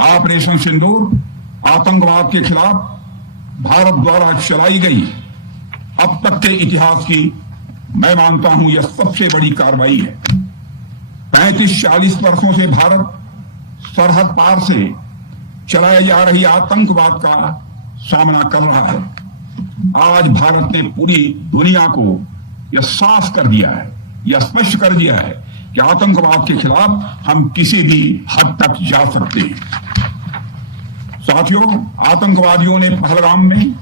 Operation सिंदूर आतंकवाद के खिलाफ भारत द्वारा चलाई गई अब तक के इतिहास की मैं मानता हूं यह सबसे बड़ी कार्रवाई है। 35-40 वर्षों से भारत सरहद पार से चलाई जा रही आतंकवाद का सामना कर रहा है। आज भारत ने पूरी दुनिया को यह साफ कर दिया है, यह स्पष्ट कर दिया है कि आतंकवाद के खिलाफ हम किसी भी हद तक जा सकते हैं। साथियों, आतंकवादियों ने पहलगाम में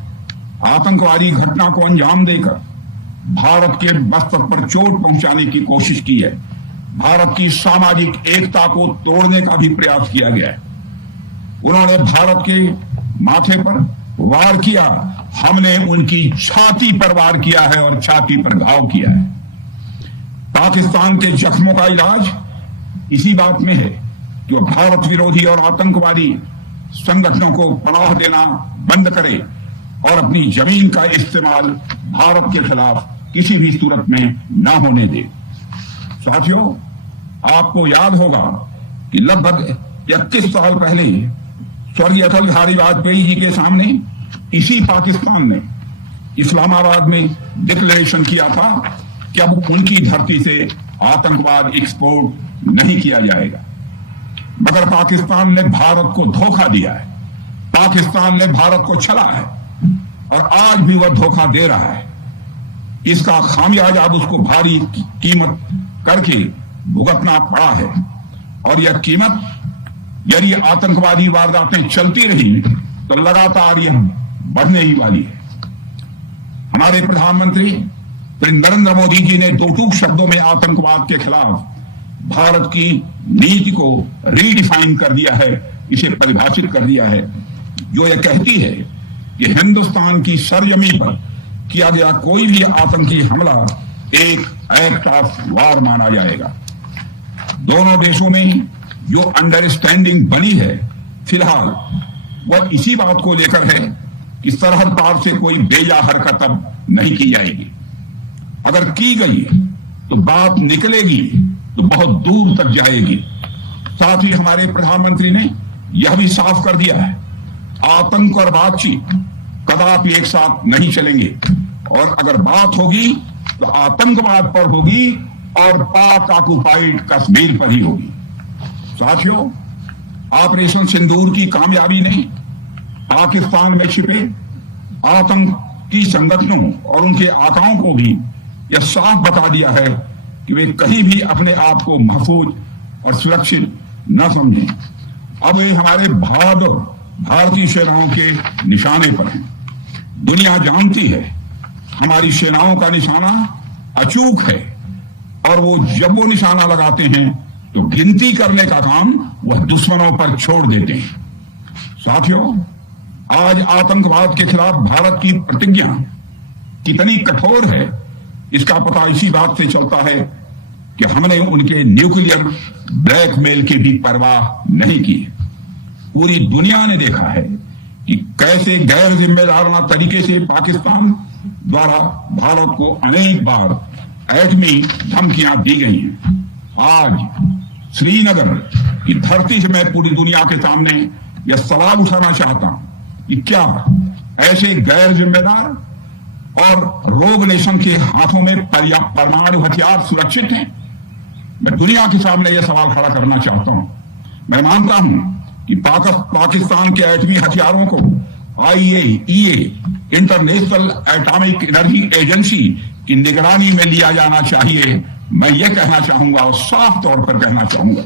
आतंकवादी घटना को अंजाम देकर भारत के मस्तक पर चोट पहुंचाने की कोशिश की है। भारत की सामाजिक एकता को तोड़ने का भी प्रयास किया गया है। उन्होंने भारत के माथे पर वार किया, हमने उनकी छाती पर वार किया है और छाती पर घाव किया है। पाकिस्तान के जख्मों का इलाज इसी बात में है कि वह भारत विरोधी और आतंकवादी संगठनों को पनाह देना बंद करे और अपनी जमीन का इस्तेमाल भारत के खिलाफ किसी भी सूरत में न होने दे। साथियों, आपको याद होगा कि लगभग 31 साल पहले स्वर्गीय अटल बिहारी वाजपेयी जी के सामने इसी पाकिस्तान ने इस्लामाबाद में डिक्लेरेशन किया था कि अब उनकी धरती से आतंकवाद एक्सपोर्ट नहीं किया जाएगा। मगर पाकिस्तान ने भारत को धोखा दिया है, पाकिस्तान ने भारत को छला है और आज भी वह धोखा दे रहा है। इसका खामियाजा अब उसको भारी कीमत करके भुगतना पड़ा है और यह कीमत यदि आतंकवादी वारदातें चलती रही तो लगातार यह बढ़ने ही वाली है। हमारे प्रधानमंत्री नरेंद्र मोदी जी ने दो टूक शब्दों में आतंकवाद के खिलाफ भारत की नीति को रीडिफाइन कर दिया है, इसे परिभाषित कर दिया है, जो यह कहती है कि हिंदुस्तान की सरजमी पर किया गया कोई भी आतंकी हमला एक एक्ट ऑफ वार माना जाएगा। दोनों देशों में जो अंडरस्टैंडिंग बनी है फिलहाल वह इसी बात को लेकर है कि सरहद पार से कोई बेजा हरकत अब नहीं की जाएगी। अगर की गई तो बात निकलेगी तो बहुत दूर तक जाएगी। साथ ही हमारे प्रधानमंत्री ने यह भी साफ कर दिया है, आतंक और बातचीत कदापि एक साथ नहीं चलेंगे और अगर बात होगी तो आतंकवाद पर होगी और पाक ऑक्युपाइड कश्मीर पर ही होगी। साथियों, ऑपरेशन सिंदूर की कामयाबी ने पाकिस्तान में छिपे आतंकी संगठनों और उनके आकाओं को भी यह साफ बता दिया है कि वे कहीं भी अपने आप को महफूज और सुरक्षित न समझें। अब वे हमारे बहादुर भारतीय सेनाओं के निशाने पर हैं। दुनिया जानती है हमारी सेनाओं का निशाना अचूक है और वो जब वो निशाना लगाते हैं तो गिनती करने का काम वह दुश्मनों पर छोड़ देते हैं। साथियों, आज आतंकवाद के खिलाफ भारत की प्रतिज्ञा कितनी कठोर है इसका पता इसी बात से चलता है कि हमने उनके न्यूक्लियर ब्लैकमेल की भी परवाह नहीं की। पूरी दुनिया ने देखा है कि कैसे गैर जिम्मेदाराना तरीके से पाकिस्तान द्वारा भारत को अनेक बार एटमी धमकियां दी गई हैं। आज श्रीनगर की धरती से मैं पूरी दुनिया के सामने यह सवाल उठाना चाहता हूं कि क्या ऐसे गैर जिम्मेदार और रोग नेशन के हाथों में परमाणु हथियार सुरक्षित हैं? मैं दुनिया के सामने यह सवाल खड़ा करना चाहता हूं। मैं मानता हूं कि पाकिस्तान के एटमी हथियारों को IAEA international atomic energy agency की निगरानी में लिया जाना चाहिए। मैं यह कहना चाहूंगा और साफ तौर पर कहना चाहूंगा